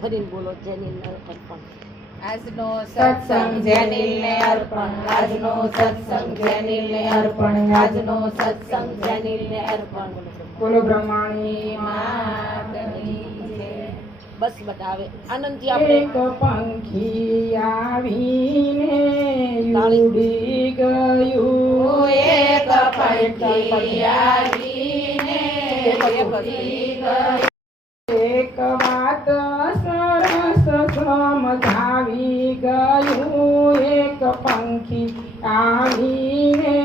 ફરીને બોલો જેનીલને અર્પણ. આજનો સત્સંગ જેનીલને અર્પણ. આજનો સત્સંગ જેનીલને અર્પણ. આજનો સત્સંગ જેનીલને અર્પણ. બોલો બ્રહ્માણી માતની જય. બસ બતાવે આનંદથી આપણે એક પંખી આવીને ઉડી ગયું. એક પંખી આવીને ઉડી ગયું. એક વાત સરસ સમજાવી ગયું. એક પંખી આવીને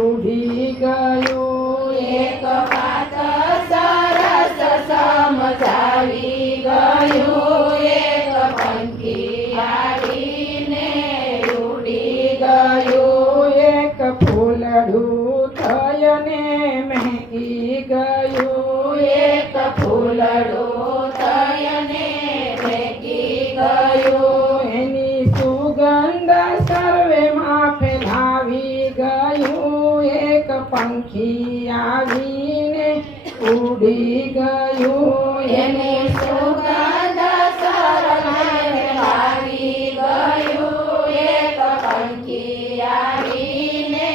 ઉડી ગયું. એક વાત સરસ સમજાવી ગયું. એક પંખી આવીને ઉડી ગયું. એક ફૂલડું થઈને મહેકી ગયું. એક ફૂલડું થઈને ફેંકી ગયું. એની સુગંધ સર્વેમાં ફેલાવી ગયું. એક પંખી આવીને ઉડી ગયું. એની સુગંધ સર્વે ફેલાવી ગયું. એક પંખી આવીને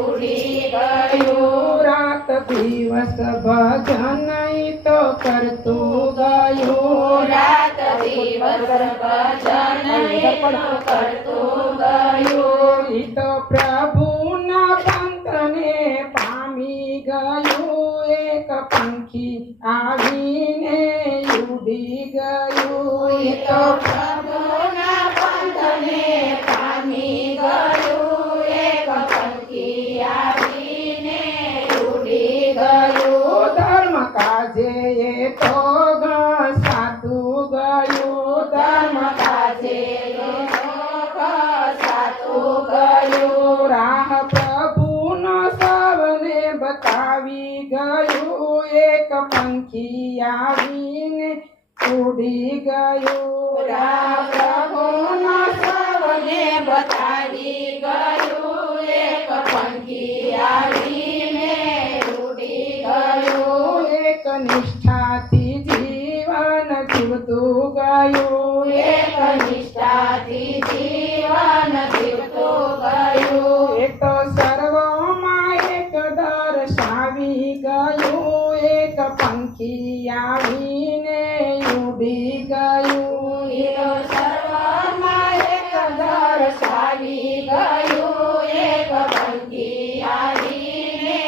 ઉડી ગયું. રાત દિવસ ભજન ઈ તો કરતું ગયું. રાત દિવસ ભજન કરતું ગયું. ઈ તો પ્રભુના પંથને પામી ગયું. એક પંખી આવીને ઉડી ગયું. ઈ તો પ્રભુના પંથને પામી ગયું. એક પંખી આવીને ઉડી ગયું. ધર્મ કાજે એ તો સાતું ગયું. ધર્મ કાજે સાતું ગયું. રાહ પ્રભુનો સૌને બતાવી ગયું. એક પંખી આવીને ઉડી ગયું. રામ પ્રભુના સૌને બતાવી ગયું. એક પંખી આવીને ઉડી ગયું. એક નિષ્ઠાથી જીવન જીવતું ગયું. એક નિષ્ઠાથી જીવન જીવતું ગયું. એ તો સર્વમાં એક દર્શાવી ગયું. એક પંખી આવીને ઉડી ગયું. એ તો સર્વમાં એક દર્શાવી ગયું. એક પંખી આવીને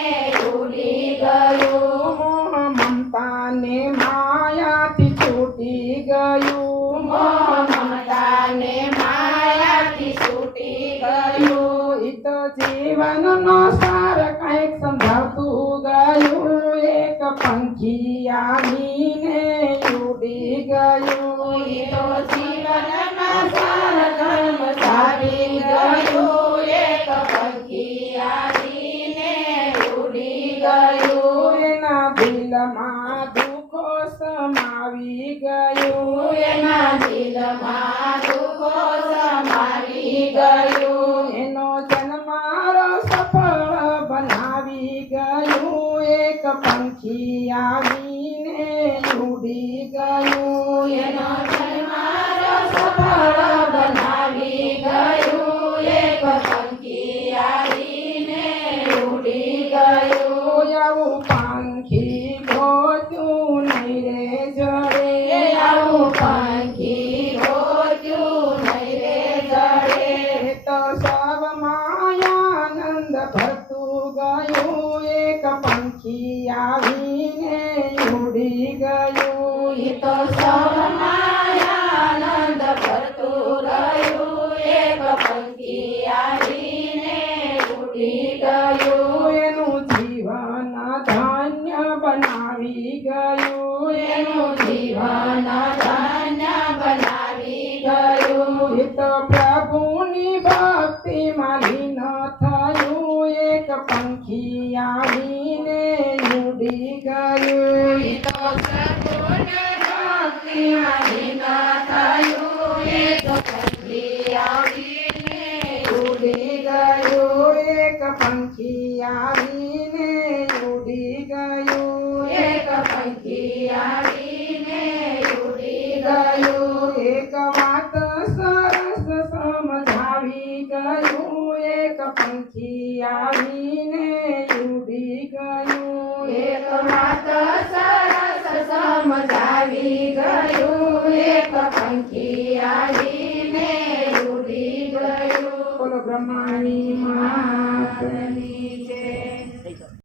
ઉડી ગયું. મોહ મમતાને માયાથી છૂટી ગયું. મોહ મમતાને માયાથી છૂટી ગયું. ઈ તો જીવનનો સાર કંઈક સમજાવતું ગયું. એક પંખી આવીને ઉડી ગયું. એ તો જીવનમાં સાર કર્મ સારી ગયું. એક પંખી આવીને ઉડી ગયું. એના દિલમાં દુઃખો સમાવી ગયું. એના દિલમાં દુઃખો સમાવી ગયું. એનો જન્મારો સફળ બનાવી ગયું. એક પંખી આવીને ઉડી ગયું. એનો જન્મારો સફળ બનાવી ગયું. એક પંખી આવીને ઉડી ગયું. આવું પંખી ગોતું નહીં રે જડે. આવું પંખી રોજ્યું નહીં રે જડે. એ તો સૌમાં આનંદ ભરતું ગયું. એક પંખી આવીને ઉડી ગયું. ઈ તો સૌમાં આનંદ ભરતું રહ્યું. એક પંખી આવીને ઉડી ગયું. એનું જીવન ધન્ય બનાવી ગયું. એનું જીવન ધન્ય બનાવી ગયું. એ તો પ્રભુની ભક્તિમાં લીન થયું. એક પંખી આવીને ઉડી ગયું. ઈ તો પ્રભુને ભક્તિમાં લીન થયું. એક પંખી આવીને ઉડી ગયું. એક પંખી આવીને ઉડી ગયું. એક પંખી આવીને ઉડી ગયું એક વાત સરસ સમજાવી ગયું એક પંખી આવીને ઉડી ગયું એક વાત સરસ સમજાવી ગયું એક પંખી આવીને ઉડી ગયું બોલો બ્રહ્માની માતની ની છે